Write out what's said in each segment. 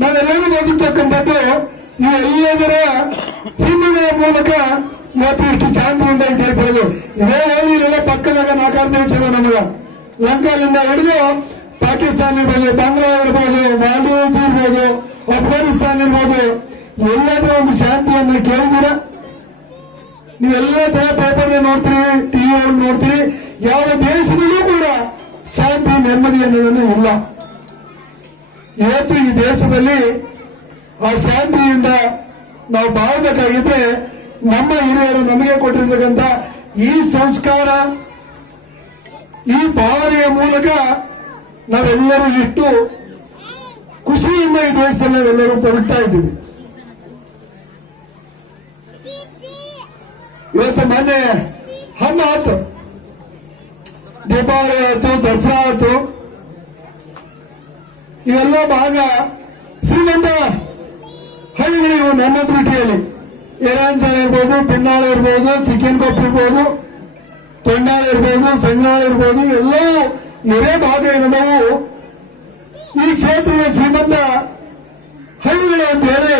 ನಾವೆಲ್ಲರೂ ನೋಡಿರ್ತಕ್ಕಂಥದ್ದು ಈ ಎಲ್ಲದರ ಹಿನ್ನೆಲೆಯ ಮೂಲಕ ಇವತ್ತು ಇಷ್ಟು ಶಾಂತಿಯಿಂದ ಈ ದೇಶದಲ್ಲಿ ಇದೇ ಎಲ್ಲ ಪಕ್ಕದಾಗ ನಾಲ್ಕಾರು ಚಲೋ ನಮಗ ಲಂಕಾದಿಂದ ಹಿಡಿದು ಪಾಕಿಸ್ತಾನ ಇರ್ಬೋದು ಬಾಂಗ್ಲಾ ಇರ್ಬೋದು, ಮಾಲ್ಡೀವ್ಸ್ ಇರ್ಬೋದು, ಅಫ್ಘಾನಿಸ್ತಾನ ಇರ್ಬೋದು, ಎಲ್ಲಾದ್ರೂ ಒಂದು ಶಾಂತಿಯನ್ನು ಕೇಳಿದಿರ ನೀವೆಲ್ಲ ತರ ಪೇಪರ್ ನೋಡ್ತೀರಿ ಟಿವಿ ಒಳಗೆ ನೋಡ್ತೀರಿ, ಯಾವ ದೇಶದಲ್ಲೂ ಕೂಡ ಶಾಂತಿ ನೆಮ್ಮದಿ ಅನ್ನೋದನ್ನು ಇಲ್ಲ. ಇವತ್ತು ಈ ದೇಶದಲ್ಲಿ ಆ ಶಾಂತಿಯಿಂದ ನಾವು ಬಾಳ್ಬೇಕಾಗಿದ್ರೆ ನಮ್ಮ ಹಿರಿಯರು ನಮಗೆ ಕೊಟ್ಟಿರ್ತಕ್ಕಂಥ ಈ ಸಂಸ್ಕಾರ, ಈ ಭಾವನೆಯ ಮೂಲಕ ನಾವೆಲ್ಲರೂ ಇಟ್ಟು ಖುಷಿಯಿಂದ ಈ ದೇಶದಲ್ಲಿ ನಾವೆಲ್ಲರೂ ಬದುಕ್ತಾ ಇದ್ದೀವಿ. ಇವತ್ತು ಮೊನ್ನೆ ಹಣ್ಣು ಆಯ್ತು ದೀಪಾವಳಿ ಆಯ್ತು, ದಸರಾ ಆಯ್ತು. ಇವೆಲ್ಲ ಭಾಗ ಶ್ರೀಮಂತ ಹಳ್ಳಿಗಳಿವು ನನ್ನ ದೃಷ್ಟಿಯಲ್ಲಿ ಏರಾಂಚನ ಇರ್ಬೋದು, ಪಿನ್ನಾಳ ಇರ್ಬೋದು ಚಿಕನ್ ಕಪ್ ಇರ್ಬೋದು, ತೊಂಡಾಳ ಇರ್ಬೋದು ಸಂಗ್ರಾಳ ಇರ್ಬೋದು ಎಲ್ಲವೂ ಎರೆ ಭಾಗ ಏನದವು. ಈ ಕ್ಷೇತ್ರದ ಶ್ರೀಮಂತ ಹಳ್ಳಿಗಳು ಅಂತ ಹೇಳಿ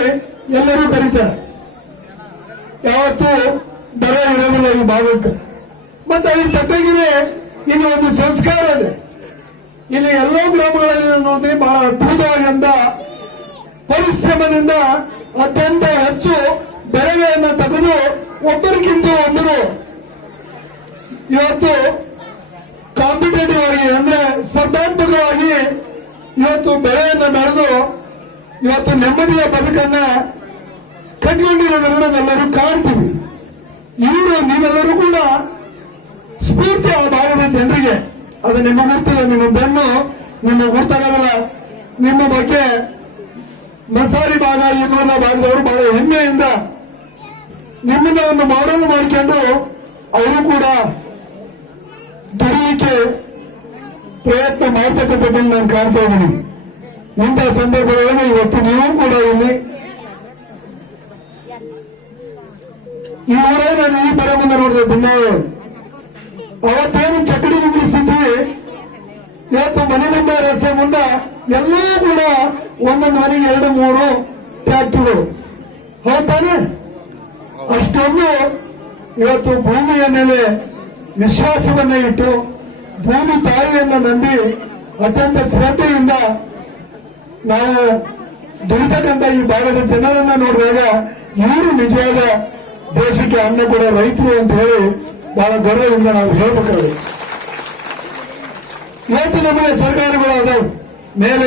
ಎಲ್ಲರೂ ಕರೀತಾರೆ. ಯಾವತ್ತೂ ಬರ ಇರೋದಿಲ್ಲ ಈ ಭಾಗಕ್ಕೆ. ಮತ್ತೆ ಅದ್ರ ತಕ್ಕಂಗೆ ಇಲ್ಲಿ ಒಂದು ಸಂಸ್ಕಾರ ಇದೆ. ಇಲ್ಲಿ ಎಲ್ಲೋ ಗ್ರಾಮಗಳಲ್ಲಿ ನೋಡಿದ್ರೆ ಪರಿಶ್ರಮದಿಂದ ಅತ್ಯಂತ ಹೆಚ್ಚು ಬೆಳೆಗಳನ್ನು ತೆಗೆದು ಒಬ್ಬರಿಗಿಂತ ಒಬ್ಬರು ಇವತ್ತು ಕಾಂಪಿಟೇಟಿವ್ ಆಗಿ ಅಂದ್ರೆ ಸ್ಪರ್ಧಾತ್ಮಕವಾಗಿ ಇವತ್ತು ಬೆಳೆಯನ್ನು ಬೆಳೆದು ಇವತ್ತು ನೆಮ್ಮದಿಯ ಬದುಕನ್ನ ಕಟ್ಕೊಂಡಿರೋದನ್ನ ನಾವೆಲ್ಲರೂ ಕಾಣ್ತೀವಿ. ಇವರು ನೀವೆಲ್ಲರೂ ಕೂಡ ಸ್ಫೂರ್ತಿ ಆ ಭಾಗದ ಜನರಿಗೆ, ಅದು ನಿಮ್ಮ ಗುರ್ತಿಲ್ಲ ನಿಮ್ಮ ಬೆನ್ನು, ನಿಮ್ಮ ಗುರ್ತಾಗಲ್ಲ ನಿಮ್ಮ ಬಗ್ಗೆ ಮಸಾರಿ ಭಾಗ ಈ ಮೂಲ ಭಾಗದವರು ಬಹಳ ಹೆಮ್ಮೆಯಿಂದ ನಿಮ್ಮನ್ನ ಒಂದು ಮಾಡಲು ಮಾಡಿಕೊಂಡು ಅವರು ಕೂಡ ದುಡಿಯಕ್ಕೆ ಪ್ರಯತ್ನ ಮಾಡ್ತಕ್ಕಂಥದ್ದನ್ನು ನಾನು ಕಾಣ್ತಾ ಇದ್ದೀನಿ. ಇಂತಹ ಸಂದರ್ಭದಲ್ಲಿ ಇವತ್ತು ನೀವು ಕೂಡ ಇಲ್ಲಿ ಈ ನಾನು ಈ ಬರ ಮುಂದೆ ನೋಡಿದೆ ಭಿನ್ನಾಯ ಅವತ್ತೇನು ಚಕಡಿ ನಿಲ್ಲಿಸಿದ್ವಿ ಇವತ್ತು ಮನೆ ಮುಂದೆ ರಸ್ತೆ ಮುಂದೆ ಎಲ್ಲವೂ ಕೂಡ ಒಂದೊಂದು ಮನೆಗೆ ಎರಡು ಮೂರು ಟ್ಯಾಕ್ಟರ್ಗಳು. ಹೋಗ್ತಾನೆ ಅಷ್ಟೊಂದು ಇವತ್ತು ಭೂಮಿಯ ಮೇಲೆ ವಿಶ್ವಾಸವನ್ನ ಇಟ್ಟು ಭೂಮಿ ತಾಯಿಯನ್ನು ನಂಬಿ ಅತ್ಯಂತ ಶ್ರದ್ಧೆಯಿಂದ ನಾವು ದುಡಿತಕ್ಕಂಥ ಈ ಭಾಗದ ಜನರನ್ನ ನೋಡಿದಾಗ ಇವರು ನಿಜವಾದ ದೇಶಕ್ಕೆ ಅನ್ನ ಕೊಡೋ ರೈತರು ಅಂತ ಹೇಳಿ ಬಹಳ ಗೌರವದಿಂದ ನಾವು ಹೇಳ್ಬೇಕಾದ್ರೆ ಇವತ್ತು ನಮಗೆ ಸರ್ಕಾರಗಳು ಮೇಲೆ